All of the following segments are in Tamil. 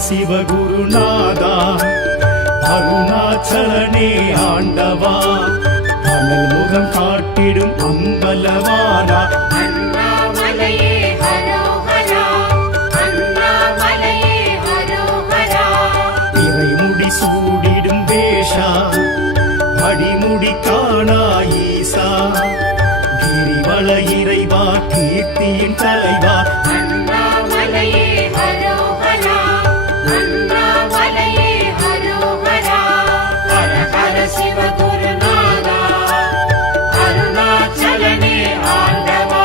சிவகுருநாதா அருணாச்சலனே ஆண்டவா அனல் முகம் காட்டிடும் அம்பலவானா அண்ணாமலையே ஹரோஹரா அண்ணாமலையே ஹரோஹரா இறைமுடி சூடிடும் வேஷா அடிமுடி காணா ஈசா கிரிவல இறைவா கீர்த்தியின் தலைவா அண்ணாமலையே ஹரோஹரா அண்ணாமலையே ஹரோஹரா ஹர ஹர சிவகுருநாதா அருணாச்சலனே ஆண்டவா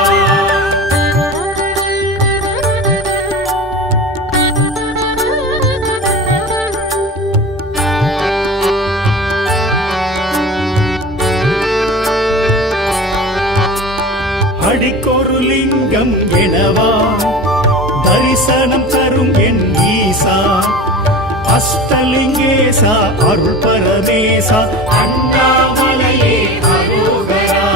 அடிக்கொரு லிங்கம் எனவா தரிசனம் தரும் என் ஈசா அஷ்டலிங்கேசா அருள் பரமேசா அண்ணாமலையே ஹரோஹரா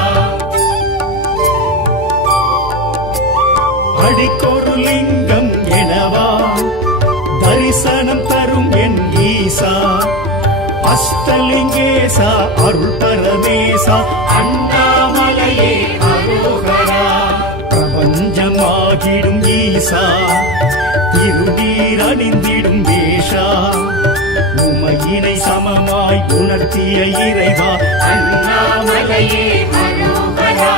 அடிக்கொரு லிங்கம் எனவா தரிசனம் தரும் என் ஈசா அஷ்டலிங்கேசா அருள் பரமேசா அண்ணாமலையே ஹரோஹரா பிரபஞ்சமாகிடும் ஈசா திருநீர் அணிந்திடும் வேஷா உமையினை சமமாய் உணர்த்திய இறைவா அண்ணாமலையே ஹரோஹரா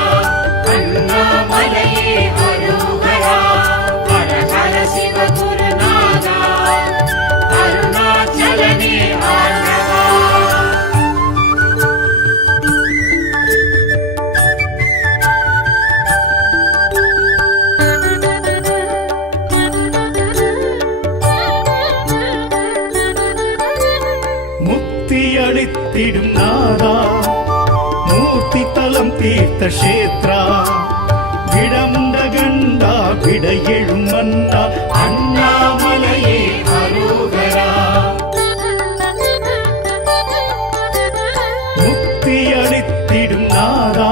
அண்ணாமலையே ஹரோஹரா ஹர ஹர சிவகுருநாதா அருணாச்சலனே ஆண்டவா முக்தி அளித்திடும் நாதா மூர்த்தி தலம் தீர்த்த கஷேத்ரா விடமுண்ட கண்டா விட எழும் மன்னா அண்ணாமலையே ஹரோஹரா முக்தி அளித்திடும் நாதா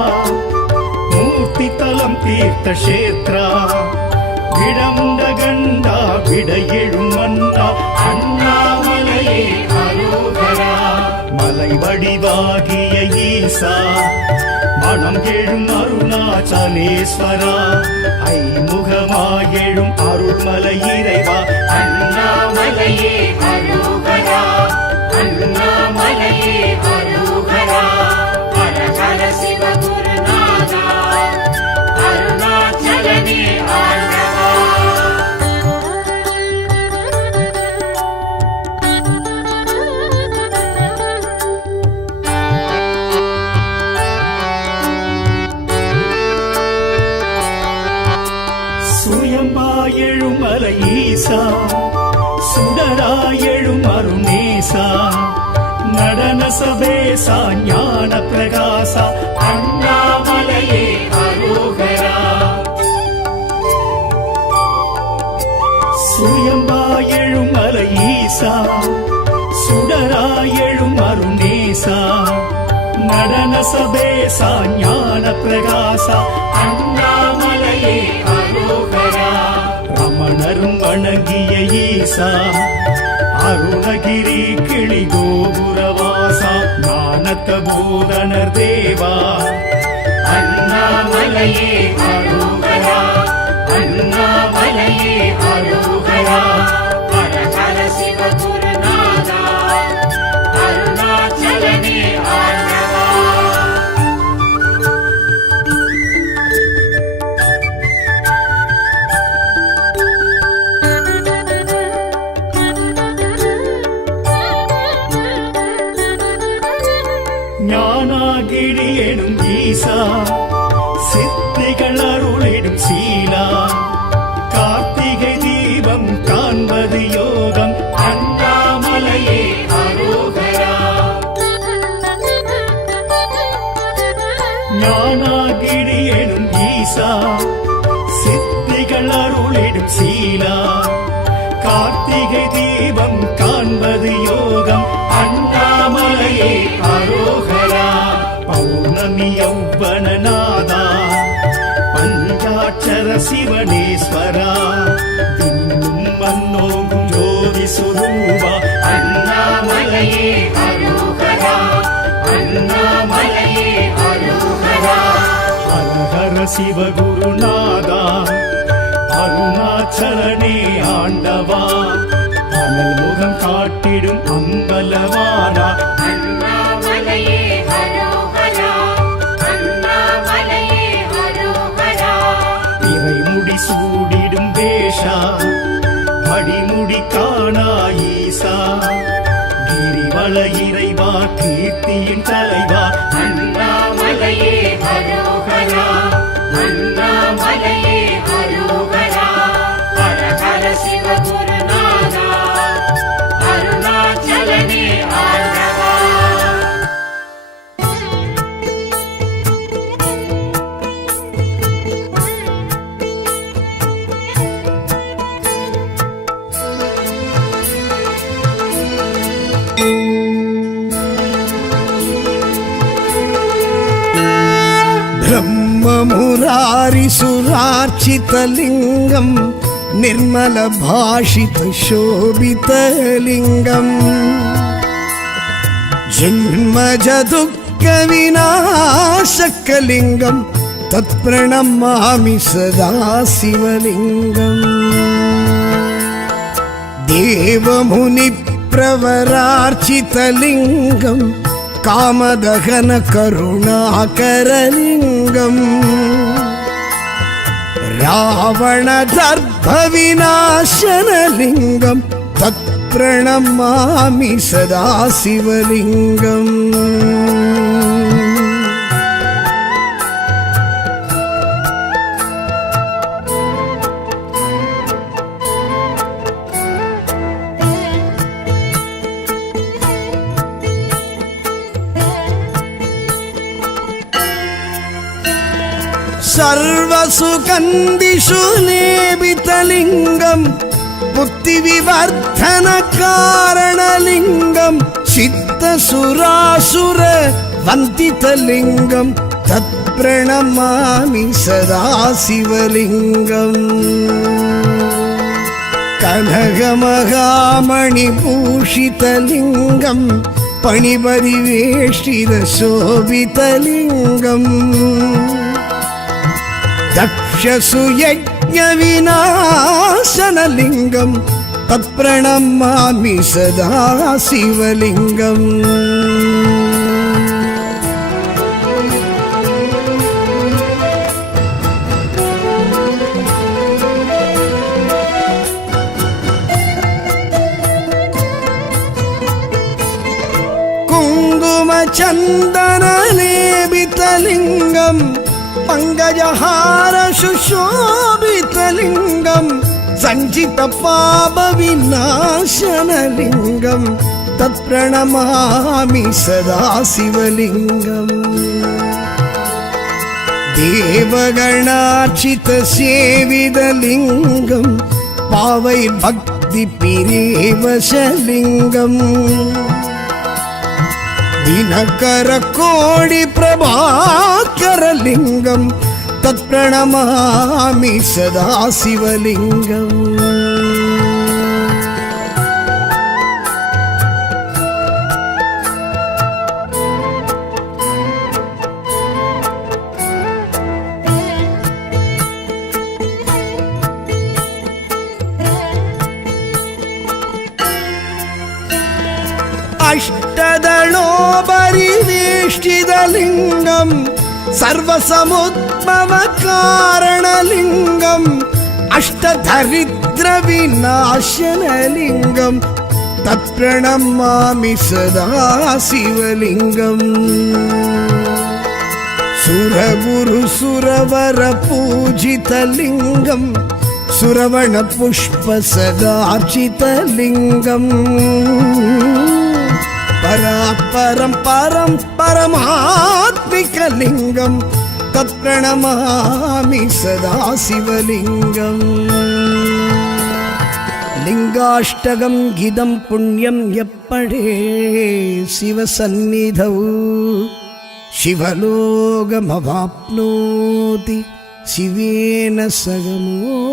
மூர்த்தி தலம் தீர்த்த கஷேத்ரா விடமுண்ட கண்டா விட எழும் மன்னா அண்ணாமலையே ஹரோஹரா மலை வடிவாகிய ஈசா மனம் எழும் அருணாச்சலேஸ்வரா ஐமுகமாயெழும் அருள்மலை இறைவா அண்ணாமலையே ஹரோஹரா அண்ணாமலையே ஹரோஹரா ஹர ஹர சிவகுருநாதா அருணாச்சலனே ஆண்டவா சுயம்பாயெழும் மலை ஈசா சுடராயெழும் அருணேசா நடன சபேசா ஞான பிரகாசா அண்ணாமலையே ஹரோஹரா சுயம்பாயெழும் மலை ஈசா சுடராயெழும் அருணேசா நடன சபேசா ஞான பிரகாசா அண்ணாமலையே ஹரோஹரா ரமணரும் வணங்கிய ஈசா அருணகிரி கிளி கோபுரவாசா ஞானத்த பூரணர் தேவா அண்ணாமலையே ஹரோஹரா அண்ணாமலையே ஹரோஹரா ஹர ஹர சிவகுருநாதா அருணாச்சலனே ஆண்டவா ஞானாகிரி எனும் ஈசா சித்திகள் அருளிடும் சீலா கார்த்திகை தீபம் காண்பது யோகம் அண்ணாமலையே ஹரோஹரா ஞானாகிரி எனும் ஈசா சித்திகள் அருளிடும் சீலா கார்த்திகை தீபம் காண்பது யோகம் அண்ணாமலையே ஹரோஹரா பௌர்ணமி யௌவனநாதா பஞ்சாட்சர சிவனேஸ்வரா தின்னும் மன்னோங்கும் ஜோதி சுரூபா அண்ணாமலையே அரோகரா அண்ணாமலையே அரோகரா ஹரஹர சிவகுருநாதா அருணாச்சலனே ஆண்டவா அனல் முகம் காட்டிடும் அம்பலவானா அண்ணாமலையே அரோகரா அண்ணாமலையே அரோகரா இறைமுடி சூடிடும் வேஷா அடிமுடி காணா ஈசா கிரிவல இறைவா கீர்த்தியின் தலைவா அண்ணாமலையே அரோகரா அண்ணாமலையே அரோகரா ஹர ஹர சிவகுருநாதா அருணாச்சலனே ஆண்டவா ब्रह्ममुरारिसुरार्चितलिङ्गं निर्मलभाषितशोभितलिङ्गम् जन्मजदुःखविनाशकलिङ्गं तत्प्रणमामि सदा शिवलिङ्गम् देवमुनिप्रवरार्चितलिङ्गम् कामदहन करुणाकरलिङ्गम् रावणदर्भविनाशनलिङ्गं तत्प्रणमामि सदा शिवलिङ्गम् सर्वसुगन्धिषु लेपितलिङ्गं बुद्धिविवर्धनकारणलिङ्गं सिद्धसुरासुरवन्दितलिङ्गं तत्प्रणमामि सदा शिवलिङ्गम् कनकमहामणिभूषितलिङ्गं पणिपरिवेष्टितशोभितलिङ्गम् दक्षसुयज्ञविनाशनलिङ्गं तत्प्रणमामि सदा शिवलिङ्गम् कुङ्कुमचन्दनलेपितलिङ्गम् पङ्कजहार सुशोभितलिङ्गं सञ्चितपापविनाशनलिङ्गं तत्प्रणमामि सदा शिवलिङ्गम् देवगणार्चितसेवितलिङ्गं पावैर्भक्तिपिरेवशलिङ्गम् दिनकरकोटिप्रभाकरलिङ्गं तत्प्रणमामि सदा शिवलिङ्गम् अष्टदलोपरिवेष्टितलिङ्गं सर्वसमुद्भवकारणलिङ्गम् अष्टदरिद्रविनाशनलिङ्गं तत्प्रणमामि सदा शिवलिङ्गम् सुरगुरुसुरवरपूजितलिङ्गं सुरवणपुष्पसदार्चितलिङ्गम् परापरं परं परमात्मिकलिङ्गं तत्प्रणमामि सदा शिवलिङ्गम् लिङ्गाष्टकं गिदं पुण्यं यप्पडे शिवसन्निधौ शिवलोकमवाप्नोति शिवेन सह मोदते।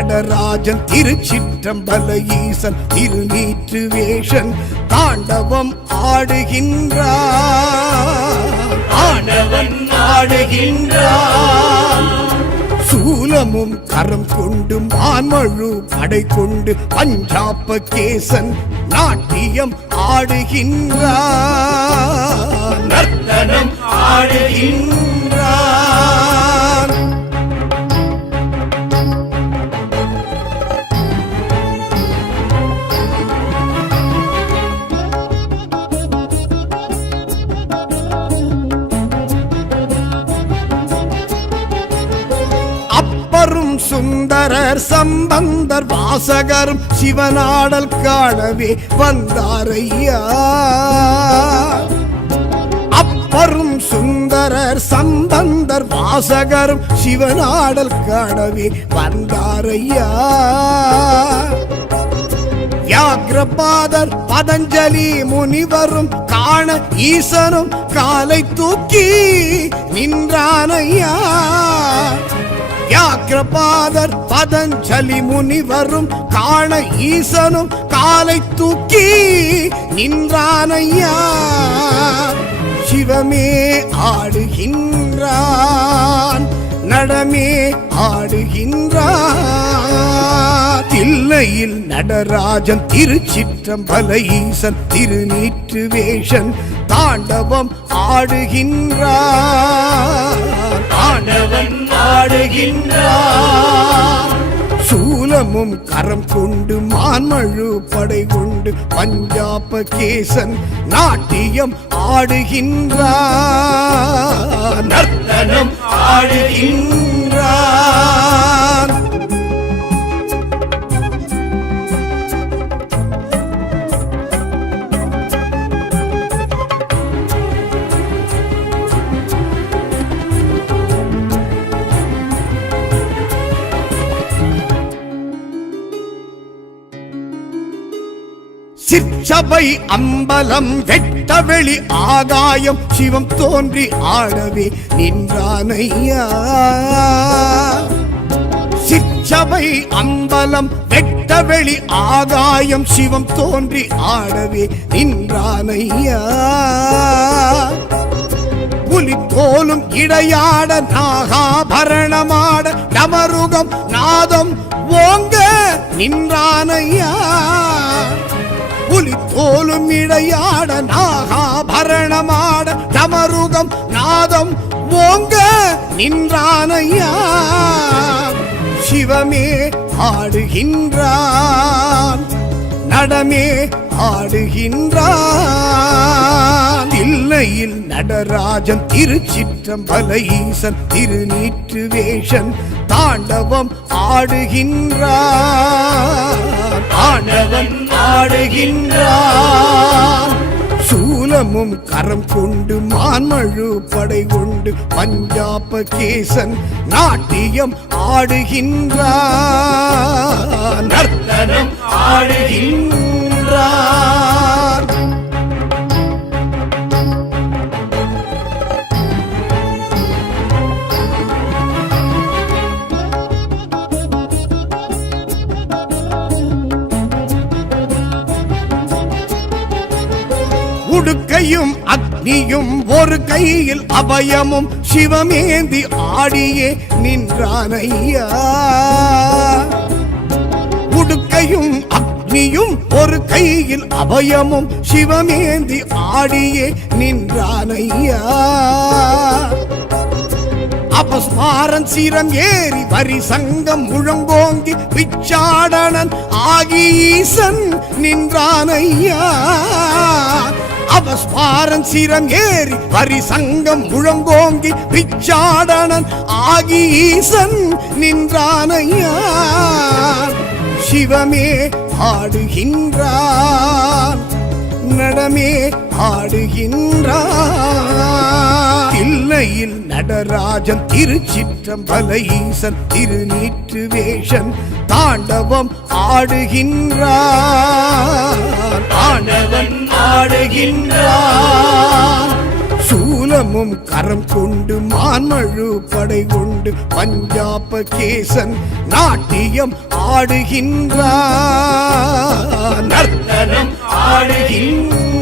நடராஜன் திருச்சிற்றம்பல ஈசன் திருநீற்று வேஷன் தாண்டவம் ஆடுகின்றான் ஆண்டவன் ஆடுகின்றான் சூலமும் கரம் கொண்டு மான்மழு படை கொண்டு பஞ்சாப கேசன் நாட்டியம் ஆடுகின்றான் நர்த்தனம் ஆடுகின்றான் அப்பரும் சுந்தரர் சம்பந்தர் வாசகரும் சிவனாடல் காணவே வந்தாரையா அப்பரும் சுந்தரர் சம்பந்தர் வாசகரும் சிவனாடல் காணவே வந்தாரையா வியாக்ரபாதர் பதஞ்சலி முனிவரும் காண ஈசனும் காலை தூக்கி நின்றானையா வியாக்ரபாதர் பதஞ்சலி முனிவரும் காண ஈசனும் காலை தூக்கி நின்றானையா சிவமே ஆடுகின்றான் நடமே ஆடுகின்றான் தில்லையில் நடராஜன் திருச்சிற்றம்பல ஈசன் திருநீற்று வேஷன் தாண்டவம் ஆடுகின்றான் ஆண்டவன் ஆடுகின்றான் சூலமும் கரம் கொண்டு மான்மழு படை கொண்டு பஞ்சாப கேசன் நாட்டியம் ஆடுகின்றான் நர்த்தனம் ஆடுகின்றான் சிற்சபை அம்பலம் வெட்டவெளி ஆகாயம் சிவம் தோன்றி ஆடவே நின்றானையா சிற்சபை அம்பலம் வெட்டவெளி ஆகாயம் சிவம் தோன்றி ஆடவே நின்றானையா புலி போலும் இடையாட நாகாபரணமாட டமருகம் நாதம் ஓங்க நின்றானையா புலி தோலும் இடையாட நாகாபரணமாட டமருகம் நாதம் ஓங்க நின்றானையா சிவமே ஆடுகின்றான் நடமே ஆடுகின்றான் தில்லையில் நடராஜன் திருச்சிற்றம்பல ஈசன் திருநீற்று வேஷன் தாண்டவம் ஆடுகின்றான் ஆண்டவன் ஆடுகின்றான் சூலமும் கரம் கொண்டு மான்மழு படை கொண்டு பஞ்சாப கேசன் நாட்டியம் ஆடுகின்றான் நர்த்தனம் ஆடுகின்றான் உடுக்கையும் அக்னியும் ஒரு கையில் அபயமும் சிவமேந்தி ஆடியே நின்றானையா உடுக்கையும் அக்னியும் ஒரு கையில் அபயமும் சிவமேந்தி ஆடியே நின்றானையா அபஸ்மாரன் சீரம் ஏறி வரி சங்கம் முழங்கோங்கி பிச்சாடனன் ஆகி ஈசன் நின்றானையா அவஸ்பாரன் சீரம் ஏறி வரி சங்கம் முழங்கோங்கி பிச்சாடனன் ஆகி ஈசன் நின்றானையா சிவமே ஆடுகின்றான் நடமே ஆடுகின்றான் தில்லையில் நடராஜன் திருச்சிற்றம்பல ஈசன் திருநீற்று வேஷன் தாண்டவம் ஆடுகின்றான் ஆண்டவன் ஆடுகின்றான் சூலமும் சூலமும் கரம் கொண்டு மான்மழு படை கொண்டு பஞ்சாப கேசன் நாட்டியம் ஆடுகின்றார், நர்த்தனம் ஆடுகின்றார்.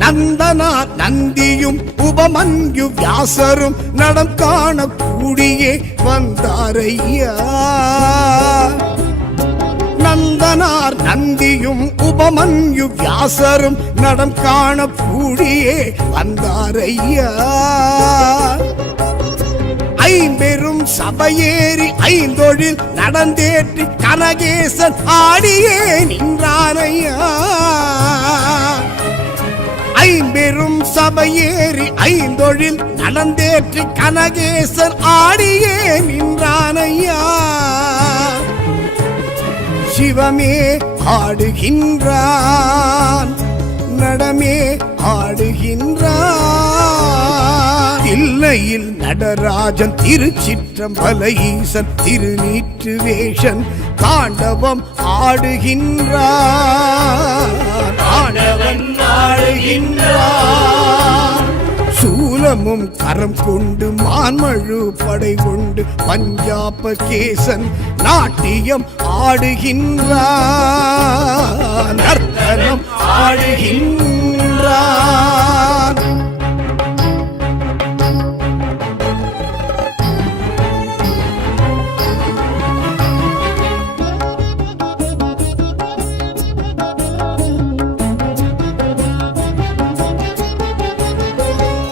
நந்தனார் நந்தியும் உபமன்யு வியாசரும் நடம் காண கூடியே வந்தாரையா. நந்தனார் நந்தியும் உபமன்யு வியாசரும் நடம் காண கூடியே வந்தாரையா. ஐம்பெரும் சபையேறி ஐந்தொழில் நடந்தேற்றி கனகேசன் ஆடியே நின்றானையா. ஐம்பெரும் சபையேறி ஐந்தொழில் நடந்தேற்றி கனகேசர் ஆடியே நின்றானையா. சிவமே ஆடுகின்றான், நடமே ஆடுகின்றான். தில்லையில் நடராஜன் திருச்சிற்றம்பல ஈசன் திருநீற்று வேஷன் தாண்டவம் ஆடுகின்றான், ஆண்டவன் ஆடுகின்றான். சூலமும் கரம் கொண்டு மான்மழு படை கொண்டு பஞ்சாப கேசன் நாட்டியம் ஆடுகின்றான், நர்த்தனம் ஆடுகின்றான்.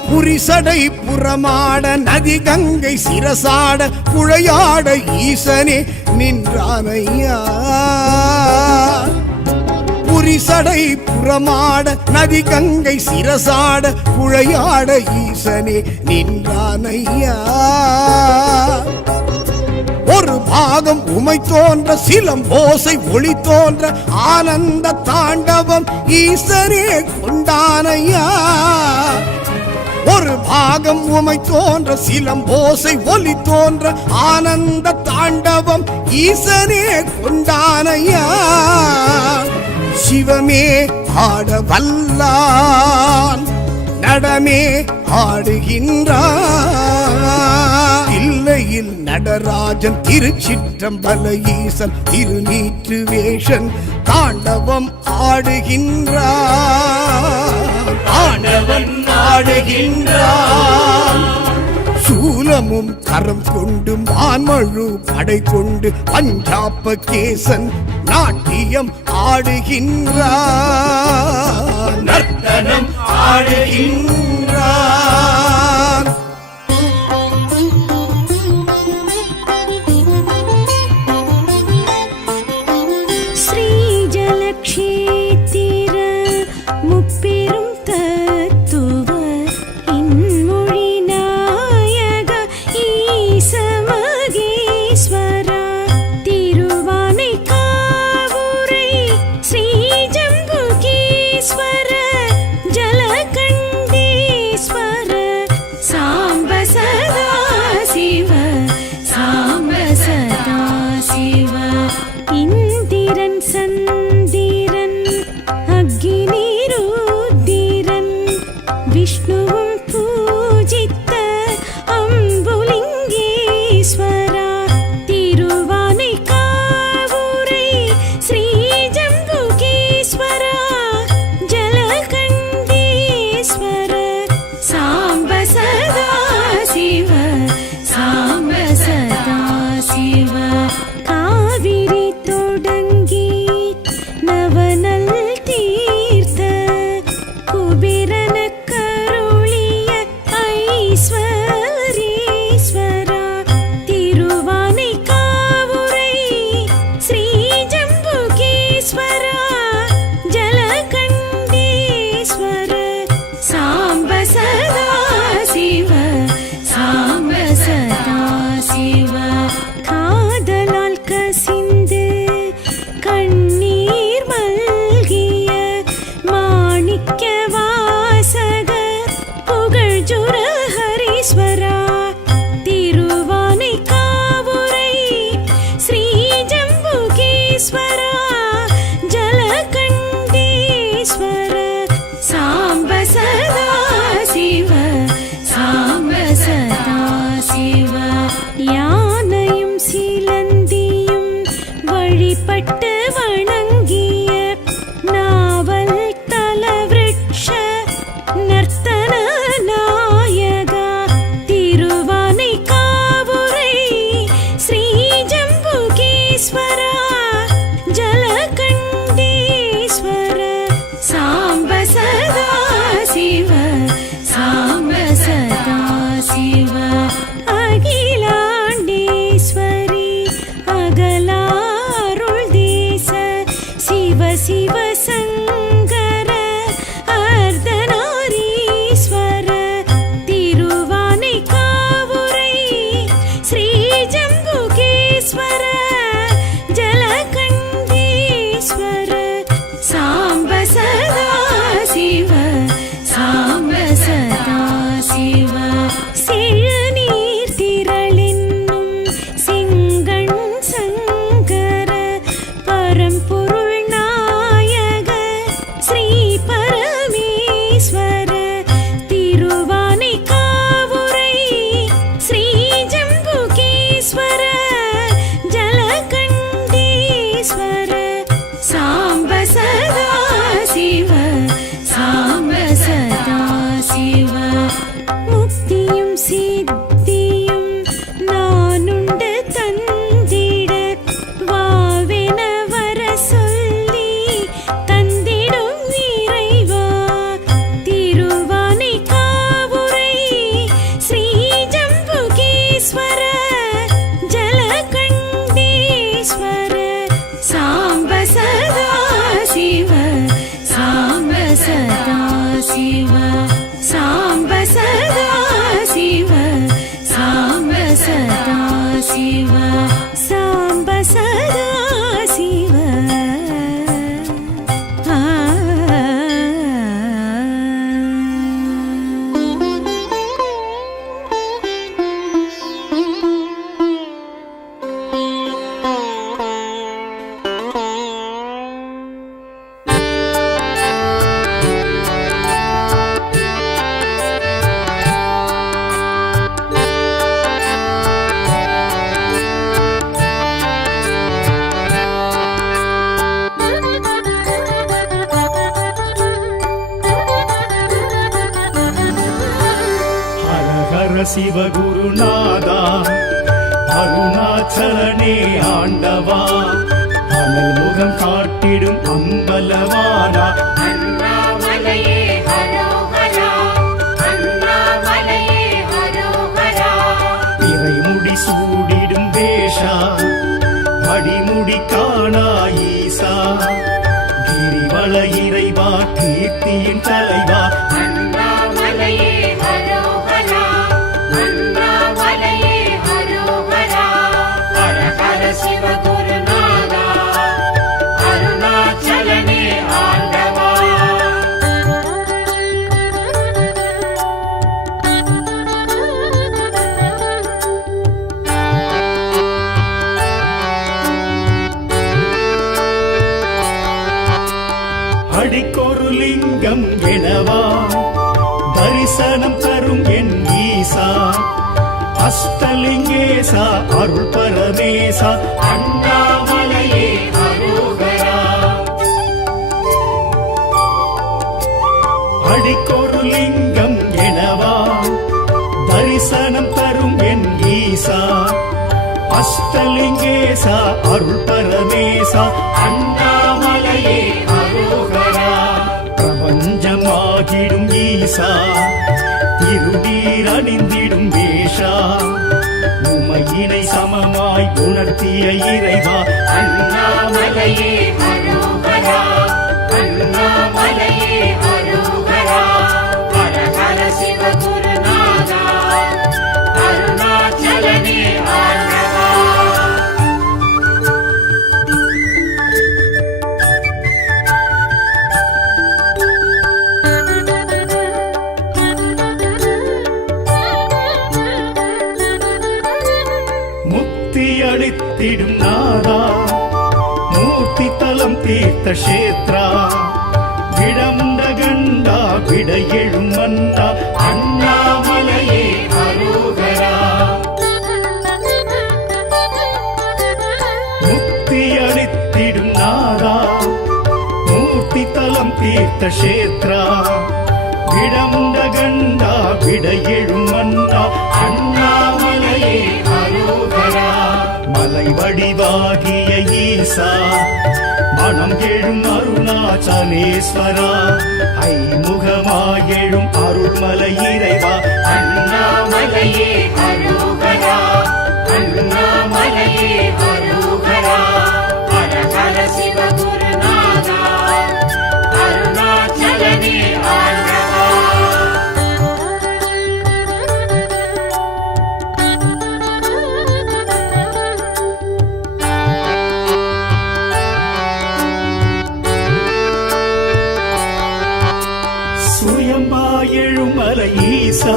புரிசடை புறமாட நதி கங்கை சிரசாட குழையாட ஈசனே நின்றானையா. புரிசடை புறமாட நதி கங்கை சிரசாட குழையாட ஈசனே நின்றானையா. ஒரு பாகம் உமை தோன்ற சிலம்போசை ஒளி தோன்ற ஆனந்த தாண்டவம் ஈசனே கொண்டானையா. ஒரு பாகம் உமை தோன்ற சிலம்போசை ஒலி தோன்ற ஆனந்த தாண்டவம் ஈசனே கொண்டானையா. சிவமே ஆட வல்லான், நடமே ஆடுகின்றான். தில்லையில் நடராஜன் திருச்சிற்றம்பல ஈசன் திருநீற்று வேஷன் தாண்டவம் ஆடுகின்றான், ஆண்டவன் ஆடுகின்றான். சூலமும் கரம் கொண்டு மான்மழு படை கொண்டு பஞ்சாப கேசன் நாட்டியம் ஆடுகின்றான், நர்த்தனம் ஆடுகின்றான். ஸ்ரீஜலக்ஷேத்திர முப்பெரும் தத்துவ இன்மொழி நாயக ஈசமகேஸ்வரா திருவானைக்காவுரை ஸ்ரீஜம்புகேஸ்வர ஜலகண்டேஸ்வர சாம்ப சதா சிவ சாம்ப சதா சிவ இந்திரன் சந்திரன் அக்னிருத்திரன் விஷ்ணுவும் பூஜித்த அம்புலிங்கேஸ்வரா திருவானைக்காவுரை ஸ்ரீஜம்புகேஸ்வரா ஜலகண்டேஸ்வர சாம்ப சதா சிவ சாம்ப சதா சிவ காவிரி தொடங்கி நவநல் தீர்த்த குபிரன கருளிய ஐஸ்வரீஸ்வரா திருவானைக்காவுரை ஸ்ரீஜம்புகேஸ்வரா ஜலகண்டேஸ்வர சாம்ப சதா சிவ சாம்ப சதா சிவ காதலால் அடிபட்டு வணங்கிய நாவல் தலவிருட்ச நர்த்தன நாயகா திருவானை காவுரை ஸ்ரீ ஜம்புகேஸ்வரா ஜலகண்டீஸ்வர சாம்ப சதா சிவ சாம்ப சதா சிவ அகிலாண்டேஸ்வரி அகலாருள் தேச சிவ சிவ சங்கர அர்த்தநாரீஸ்வர திருவானை காவுரை ஸ்ரீ ஜம்புகேஸ்வர ஜலகண்டீஸ்வர சாம்ப சதா சிவ சாம்ப சதா சிவ செழுநீர் திரளென்னும் செங்கண் சங்கர பரம்பொருள் நாயக ஸ்ரீ பரமேஸ்வர திருவானை காவுரை ஸ்ரீ ஜம்புகேஸ்வர ஜலகண்டீஸ்வர சாம்ப சதா சிவ சாம்ப சதா சிவ முக்தியும் சித்தியும் நானுண்டு தந்திட வாவென வர சொல்லி தந்திடும் இறைவா திருவானை காவுரை ஸ்ரீ ஜம்புகேஸ்வர ஜலகண்டீஸ்வர சாம்ப சதா சிவ சாம்ப சதா சிவ சாம்ப சதா சிவ சாம்ப சதா சிவ சாம்ப சதா சிவ ஹர ஹர சிவகுருநாதா அருணாச்சலனே ஆண்டவா அனல் முகம் காட்டிடும் அம்பலவானா அண்ணாமலையே ஹரோஹரா அண்ணாமலையே ஹரோஹரா இறைமுடி சூடிடும் வேஷா அடிமுடி காணா ஈசா கிரிவல இறைவா கீர்த்தியின் தலைவா அண்ணாமலையே ஹரோஹரா அண்ணாமலையே ஹரோஹரா ஹர ஹர சிவகுருநாதா அருணாச்சலனே ஆண்டவா அடிக்கொரு லிங்கம் எனவா தரிசனம் தரும் என் ஈசா அஷ்டலிங்கேசா அருள் பரமேசா அண்ணாமலையே ஹரோஹரா அடிக்கொரு லிங்கம் எனவா தரிசனம் தரும் என் ஈசா அஷ்டலிங்கேசா அருள் பரமேசா அண்ணாமலையே ஹரோஹரா பிரபஞ்சமாகிடும் ஈசா திருநீர் அணிந்திடும் வேஷா உமையினை சமமாய் உணர்த்திய இறைவா அண்ணாமலையே ஹரோஹரா அண்ணாமலையே ஹரோஹரா ஹர ஹர சிவகுருநாதா அருணாச்சலனே ஆண்டவா முக்தி அளித்திடும் நாதா மூர்த்தி தலம் தீர்த்த கஷேத்ரா விடமுண்ட கண்டா விட எழும் மன்னா அண்ணாமலையே ஹரோஹரா முக்தி அளித்த அளித்திடும் நாதா மூர்த்தி தலம் தீர்த்த கஷேத்ரா விடமுண்ட கண்டா விடையெழும் மன்னா அண்ணாமலையே அரோகரா மலை வடிவாகிய ஈசா மனம் எழும் அருணாச்சலேஸ்வரா ஐமுகமாயெழும் அருள்மலை இறைவா அண்ணாமலையே அரோகரா அண்ணாமலையே அரோகரா ஹர ஹர சிவ குருநாதா அருணாச்சலனே ஆண்டவா சுயம்பாயெழும் மலை ஈசா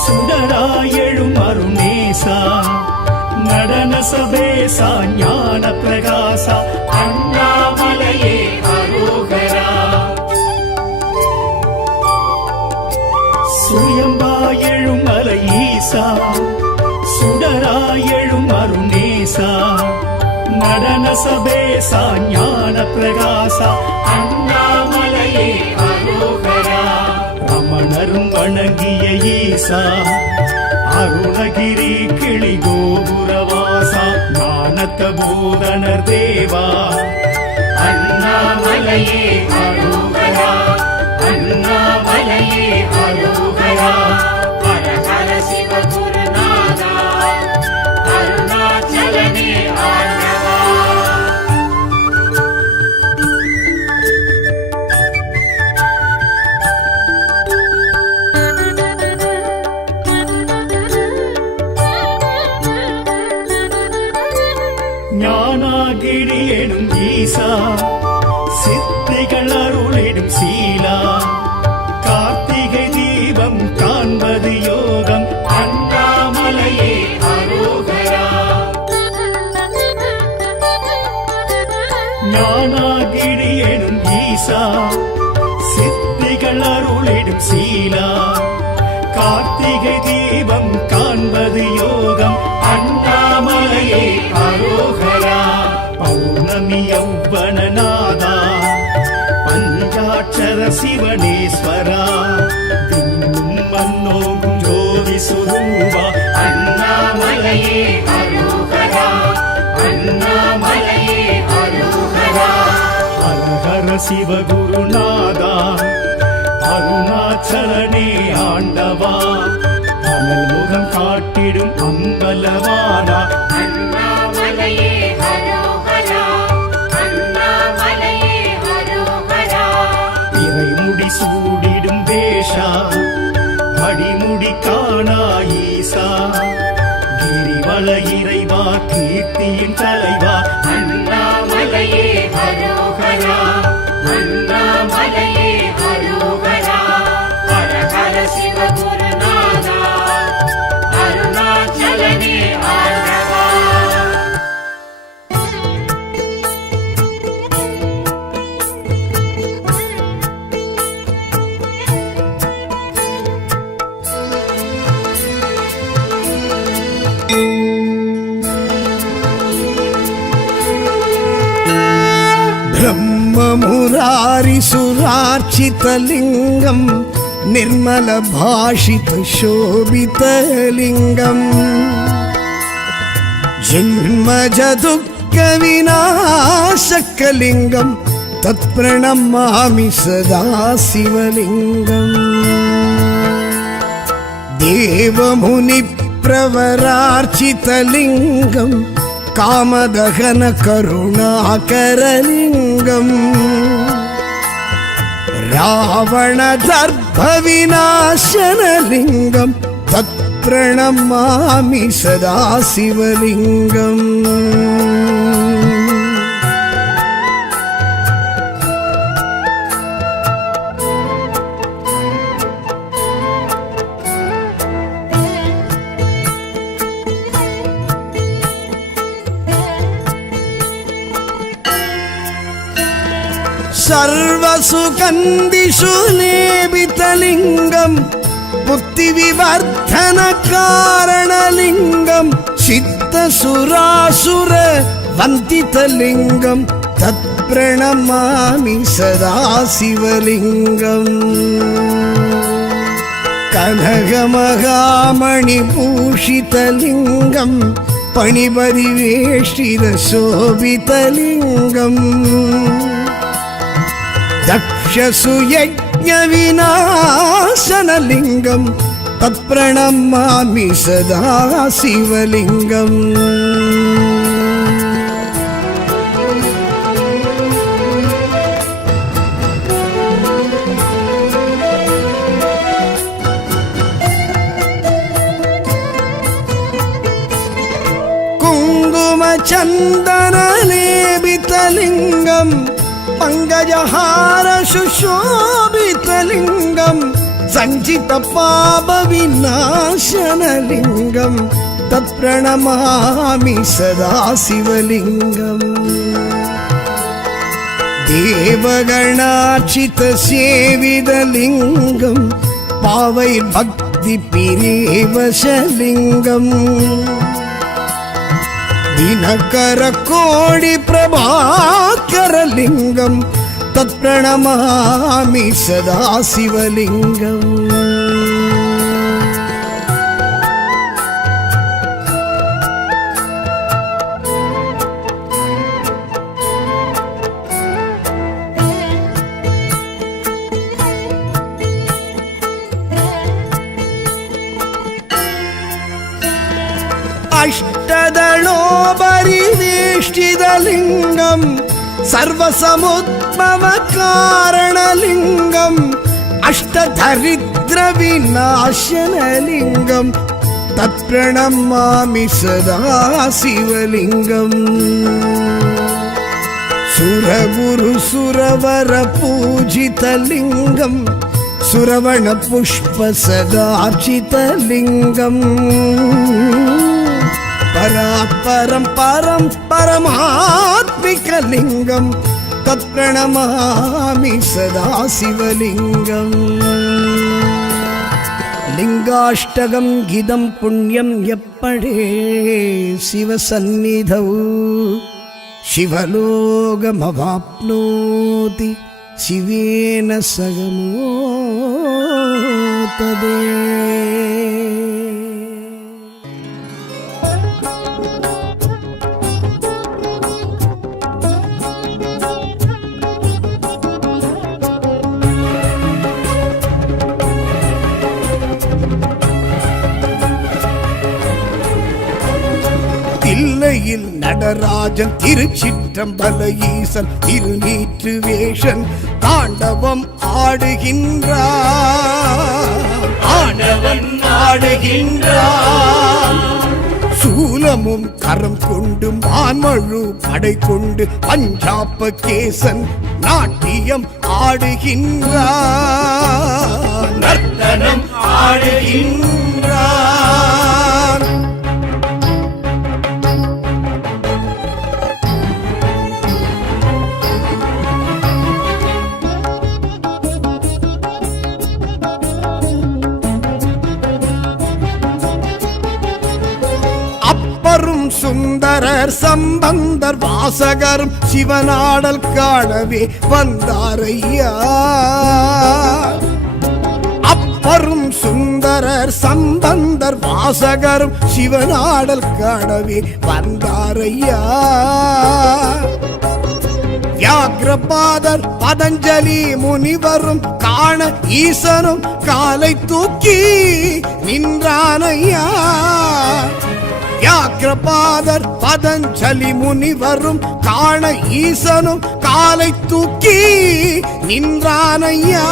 சுடராயெழும் அருணேசா நடன சபேசா ஞான பிரகாசா அண்ணாமலையே அரோகரா சுயம்பாயெழும் மலை ஈசா சுடராயெழும் அருணேசா நடன சபேசா ஞான பிரகாசா அண்ணாமலையே அரோகரா ரமணரும் வணங்கிய ஈசா அருணகிரி கிளி கோபுரவாசா ஞானத்த போதனர் தேவா அண்ணாமலையே அரோகரா அண்ணாமலையே அரோகரா ஹர ஹர சிவ குருநாதா அருணாச்சலனே ஆண்டவா ஞானாகிரி எனும் ஈசா சித்திகள் அருளிடும் சீலா கார்த்திகை தீபம் காண்பது யோகம் அண்ணாமலையே அரோகரா ஞானாகிரி எனும் ஈசா சித்திகள் அருளிடும் சீலா கார்த்திகை தீபம் காண்பது யோகம் அண்ணாமலையே அரோகரா பௌர்ணமி யௌவனநாதா பஞ்சாட்சர சிவனேஸ்வரா தின்னும் மன்னோகும் ஜோதி சுரூபா அண்ணாமலையே அரோகரா அண்ணாமலையே அரோகரா ஹர ஹர சிவகுருநாதா அருணாச்சலனே ஆண்டவா அனல் முகம் காட்டிடும் அம்பலவானா அண்ணாமலையே அரோகரா அண்ணாமலையே அரோகரா இறைமுடி சூடிடும் வேஷா அடிமுடி காணா ஈசா கிரிவல இறைவா கீர்த்தியின் தலைவா அண்ணாமலையே அரோகரா அண்ணாமலையே அரோகரா ஹர ஹர சிவ குருநாதா அருணாச்சலனே ஆண்டவா ब्रह्ममुरारिसुरार्चितलिङ्गम् निर्मलभाषितशोभितलिङ्गम् जन्मजदुःखविनाशकलिङ्गम् तत्प्रणमामि सदा शिवलिङ्गम् देवमुनिप्रवरार्चितलिङ्गम् कामदहन करुणाकरलिङ्गम् रावणदर्भविनाशनलिङ्गम् तत्प्रणमामि सदा शिवलिङ्गम् सर्वसुगन्धिषु लेपितलिङ्गम् बुद्धिविवर्धनकारणलिङ्गम् सिद्धसुरासुर वन्दितलिङ्गं तत्प्रणमामि सदा शिवलिङ्गम् कनकमहामणिभूषितलिङ्गं पणिपरिवेष्टितशोभितलिङ्गम् दक्षसुयज्ञविनाशनलिङ्गं तत्प्रणमामि सदा शिवलिङ्गम् कुङ्कुमचन्दनलेपितलिङ्गं पङ्कजहारशुशोभितलिङ्गं सञ्चितपापविनाशनलिङ्गं तत्प्रणमामि सदा शिवलिङ्गम् देवगणार्चितसेवितलिङ्गं पावैर्भक्तिपिरेवशलिङ्गम् दिनकरकोटिप्रभाकरलिङ्गं तत्प्रणमामि सदा शिवलिङ्गम् अष्टदलोपरिवेष्टितलिङ्गं सर्वसमुद्भवकारणलिङ्गम् अष्टदरिद्रविनाशनलिङ्गं तत्प्रणमामि सदा शिवलिङ्गम् सुरगुरुसुरवरपूजितलिङ्गं सुरवणपुष्पसदार्चितलिङ्गम् परात्परं परं परमात्मिकलिङ्गं तत्प्रणमामि सदा शिवलिङ्गम् लिङ्गाष्टकं गिदं पुण्यं यप्पडे शिवसन्निधौ शिवलोकमवाप्नोति शिवेन सगमोतदे தில்லையில் நடராஜன் திருச்சிற்றம்பல ஈசன் திருநீற்று வேஷன் தாண்டவம் ஆடுகின்றான் சூலமும் கரம் கொண்டு மான்மழு படை கொண்டு பஞ்சாப கேசன் நாட்டியம் ஆடுகின்றான் நர்த்தனம் ஆடுகின்றான் சுந்தரர் சம்பந்தர் வாசகரும் சிவனாடல் காணவே வந்தாரையா அப்பரும் சுந்தரர் சம்பந்தர் வாசகரும் சிவனாடல் காணவே வந்தாரையா வியாக்ரபாதர் பதஞ்சலி முனிவரும் காண ஈசனும் காலை தூக்கி நின்றானையா வியாக்ரபாதர் பதஞ்சலி முனிவரும் காண ஈசனும் காலை தூக்கி நின்றானையா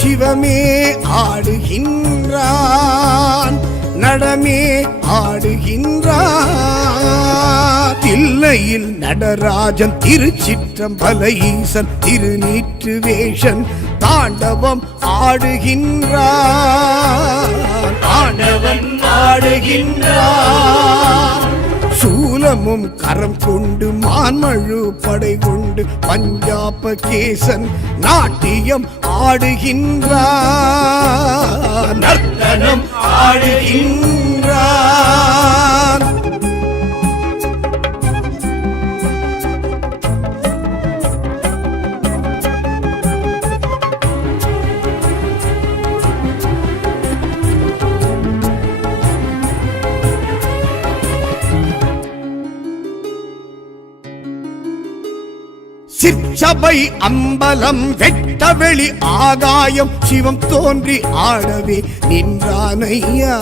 சிவமே ஆடுகின்றான் நடமே ஆடுகின்றான் தில்லையில் நடராஜன் திருச்சிற்றம்பல ஈசன் திருநீற்று வேஷன் தாண்டவம் ஆடுகின்றான் சூலமும் கரம் கொண்டு மான்மழு படை கொண்டு பஞ்சாப கேசன் நாட்டியம் ஆடுகின்றான் நர்த்தனம் ஆடுகின்றான் சிற்சபை அம்பலம் வெட்டவெளி ஆகாயம் சிவம் தோன்றி ஆடவே நின்றானையா.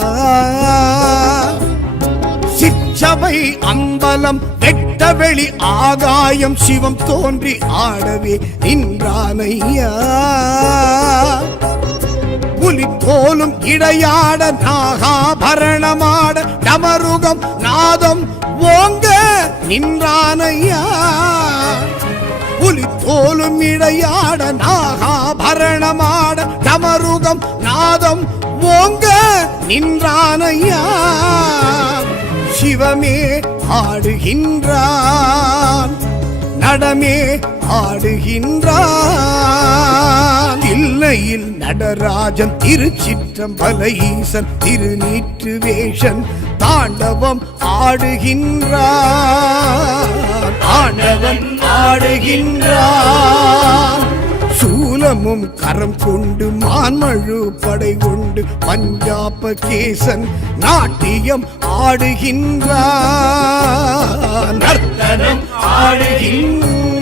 சிற்சபை அம்பலம் வெட்டவெளி ஆகாயம் சிவம் தோன்றி ஆடவே நின்றானையா. புலி போலும் இடையாட நாகாபரணமாட டமருகம் நாதம் ஓங்க நின்றானையா. புலி தோலும் இடையாட நாகாபரணமாட டமருகம் நாதம் ஓங்க நின்றானையா. சிவமே ஆடுகின்றான், நடமே ஆடுகின்றான். இல்லையில் நடராஜன் திருச்சிற்றம்பல ஈசன் திருநீற்று வேஷன் தாண்டவம் ஆடுகின்றான், ஆண்டவன் ஆடுகின்றான். சூலமும் கரம் கொண்டு மான்மழு படை கொண்டு பஞ்சாப கேசன் நாட்டியம் ஆடுகின்றான், நர்த்தனம் ஆடுகின்றான்.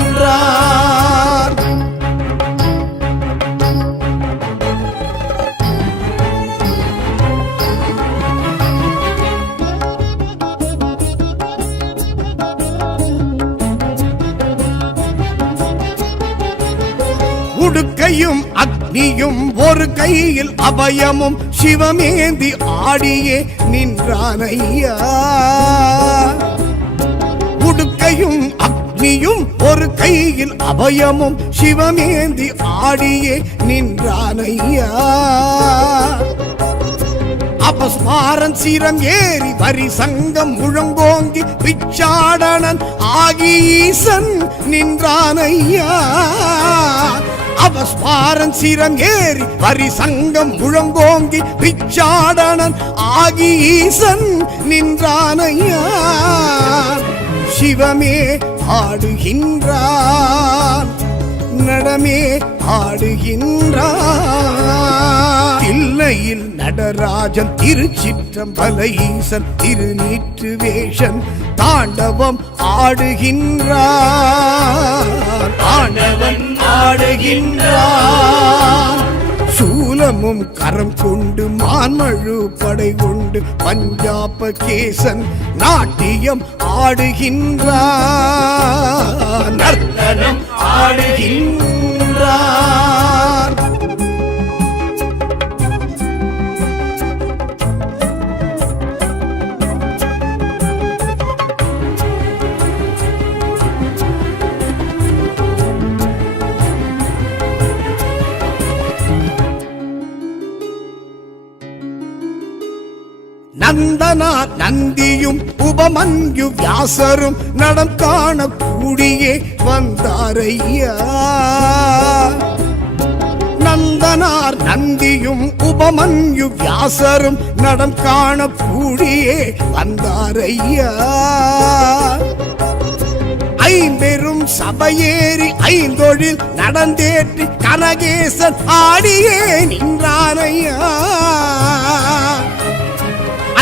உடுக்கையும் அக்னியும் ஒரு கையில் அபயமும் சிவமேந்தி ஆடியே நின்றானையா. உடுக்கையும் அக்னியும் ஒரு கையில் அபயமும் சிவமேந்தி ஆடியே நின்றானையா. அபஸ்மாரன் சிரம் ஏறி வரி சங்கம் முழங்கோங்கி பிச்சாடனன் ஆகி ஈசன் நின்றானையா. அவஸ்பாரன் சிரம் ஏறி வரி சங்கம் முழங்கோங்கி பிச்சாடனன் ஆகி ஈசன் நின்றானையா. சிவமே ஆடுகின்றான், நடமே ஆடுகின்றான். இல்லையில் நடராஜன் திருச்சிற்றம்பல ஈசன் திருநீற்று வேஷன் தாண்டவம் ஆடுகின்றான், ஆண்டவன் ஆடுகின்றான். சூலமும் கரம் கொண்டு மான்மழு படை கொண்டு பஞ்சாப கேசன் நாட்டியம் ஆடுகின்றான், நர்த்தனம் ஆடுகின்றான். நந்தனா நந்தியும் உபமன்யு வியாசரும் நடம் காண கூடியே வந்தாரையா. நந்தனார் நந்தியும் உபமன்யு வியாசரும் நடம் காண கூடியே வந்தாரையா. ஐம்பெரும் சபையேறி ஐந்தொழில் நடந்தேற்றி கனகேசன் ஆடியே நின்றானையா.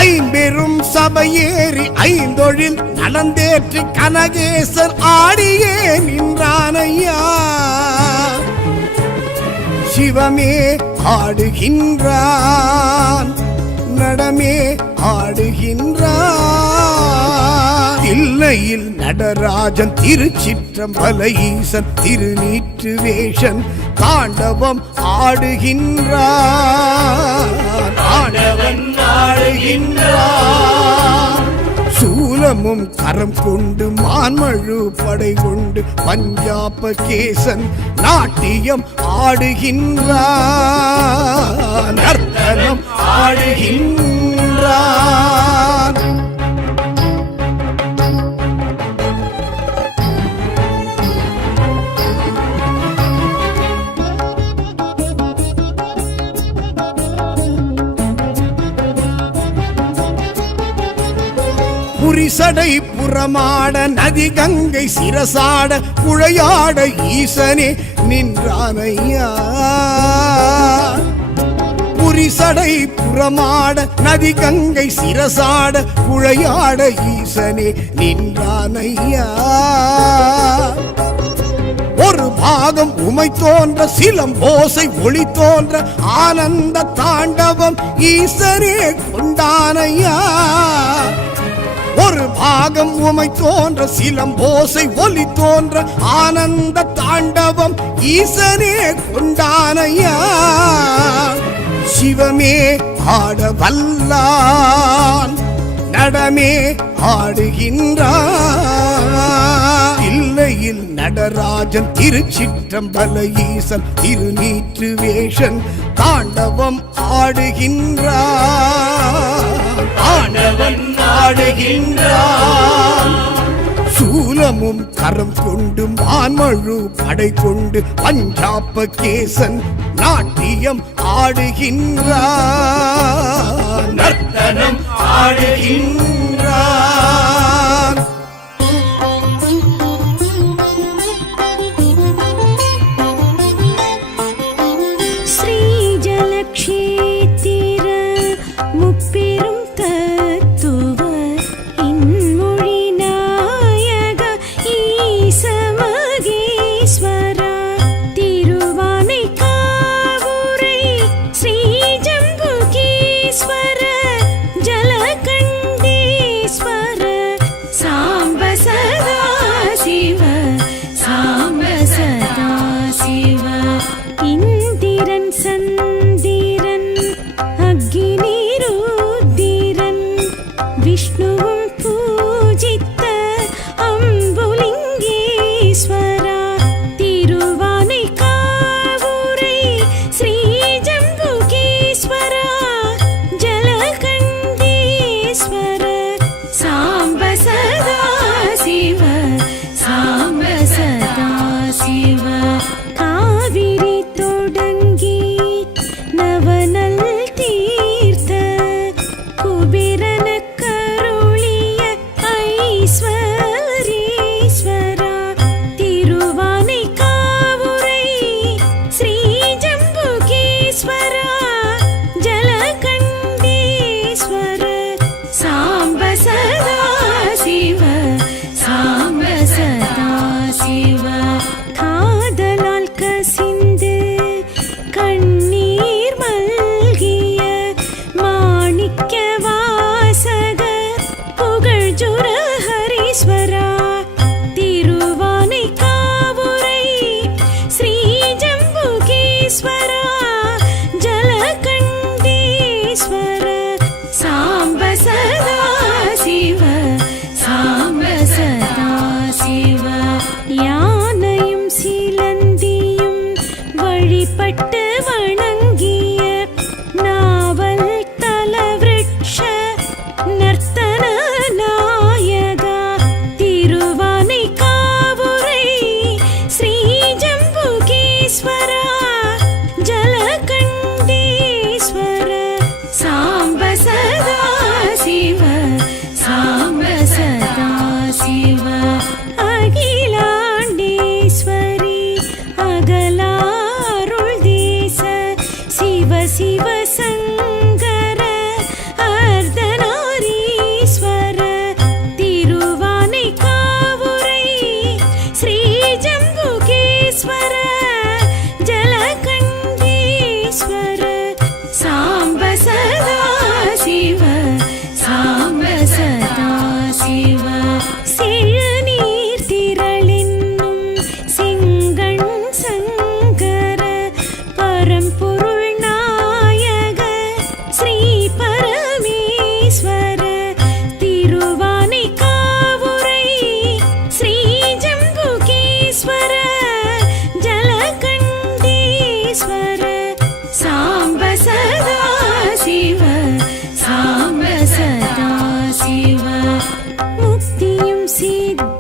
ஐம்பெரும் சபையேறி ஐந்தொழில் நடந்தேற்றி கனகேசர் ஆடியே நின்றானையா. சிவமே ஆடுகின்றான், நடமே ஆடுகின்றான். இல்லையில் நடராஜன் திருச்சிற்றம்பல ஈசன் திருநீற்று வேஷன் தாண்டவம் ஆடுகின்றான், ஆண்டவன் ஆடுகின்றான். சூலமும் கரம் கொண்டு மான்மழு படை கொண்டு பஞ்சாப கேசன் நாட்டியம் ஆடுகின்றான், நர்த்தனம் ஆடுகின்றான். புரிசடை புறமாட நதி கங்கை சிரசாட குழையாட ஈசனே நின்றானையா. புரிசடை புறமாட நதி கங்கை சிரசாட குழையாட ஈசனே நின்றானையா. பாகம் உமை தோன்ற சிலம்போசை ஒளி தோன்ற ஆனந்த தாண்டவம் ஈசனே கொண்டானையா. ஒரு பாகம் உமை தோன்ற சிலம்போசை ஒளி தோன்ற ஆனந்த தாண்டவம் ஈசனே கொண்டானையா. சிவமே ஆட வல்லான் நடமே ஆடுகின்றான். இல்லையில் நடராஜன் திருச்சிற்றம்பல ஈசன் திருநீற்று வேஷன் தாண்டவம் ஆடுகின்றான். ஆண்டவன் ஆடுகின்றான். சூலமும் கரம் கொண்டு மான்மழு படை கொண்டு பஞ்சாப கேசன் நாட்டியம் ஆடுகின்றான். நர்த்தனம் ஆடுகின்றான். ஸ்ரீ ஜலக்ஷேத்திர முப்பெரும் தத்துவ இன்மொழி நாயக ஈச மகேஸ்வரா திருவானைக்காவுரை ஸ்ரீ ஜம்புகேஸ்வர ஜலகண்டேஸ்வர சாம்ப சதா சிவ சாம்ப சதா சிவ இந்திரன் சந்திரன் அக்னி ருத்திரன் விஷ்ணுவும் பூஜித்த அம்புலிங்கேஸ்வரா திருவானைக்காவுரை ஸ்ரீ ஜம்புகேஸ்வரா ஜலகண்டேஸ்வர சாம்ப சதா சிவ சாம்ப சதா சிவ காவிரி தொடங்கி நவநல் தீர்த்த குபேரன கருளிய ஐஸ்வரீஸ்வரா திருவானைக்காவுரை ஸ்ரீ ஜம்புகேஸ்வரா ஜலகண்டேஸ்வர சாம்ப சதா சிவ சாம்ப சதா சிவ காதலால் கசிந்து கண்ணீர் மல்கிய மாணிக்க வாசகர் புகழ்ஜுர ஹரீஸ்வரா திருவானைக்காவுரை ஸ்ரீ ஜம்புகேஸ்வரா ஜலகண்டேஸ்வர சாம்ப சதா சிவ சாம்ப சதா சிவ யானையும் சிலந்தியும் வழிபட்டு வணங்கிய நாவல் தலவிருட்ச நர்த்தன நாயகா திருவானைக்காவுரை ஸ்ரீ ஜம்புகேஸ்வரா ஜலகண்டேஸ்வர சாம்ப சதா சிவ சாம்ப சதா சிவ அகிலாண்டேஸ்வரி அகலாருள் தேச சிவ சிவ சங்கர அர்த்தநாரீஸ்வர திருவானைக்காவுரை ஸ்ரீ ஜம்புகேஸ்வர ஜலகண்டேஸ்வர சாம்ப சதா சிவ சாம்ப சதா சிவ செழுநீர் திரளென்னும் செங்கண் சங்கர பரம்பொருள் நாயக ஸ்ரீ பரமேஸ்வர திருவானைக்காவுரை ஸ்ரீ ஜம்புகேஸ்வர ஜலகண்டேஸ்வர சாம்ப சதா சிவ சாம்ப சதா சிவ முக்தியும் சித்தி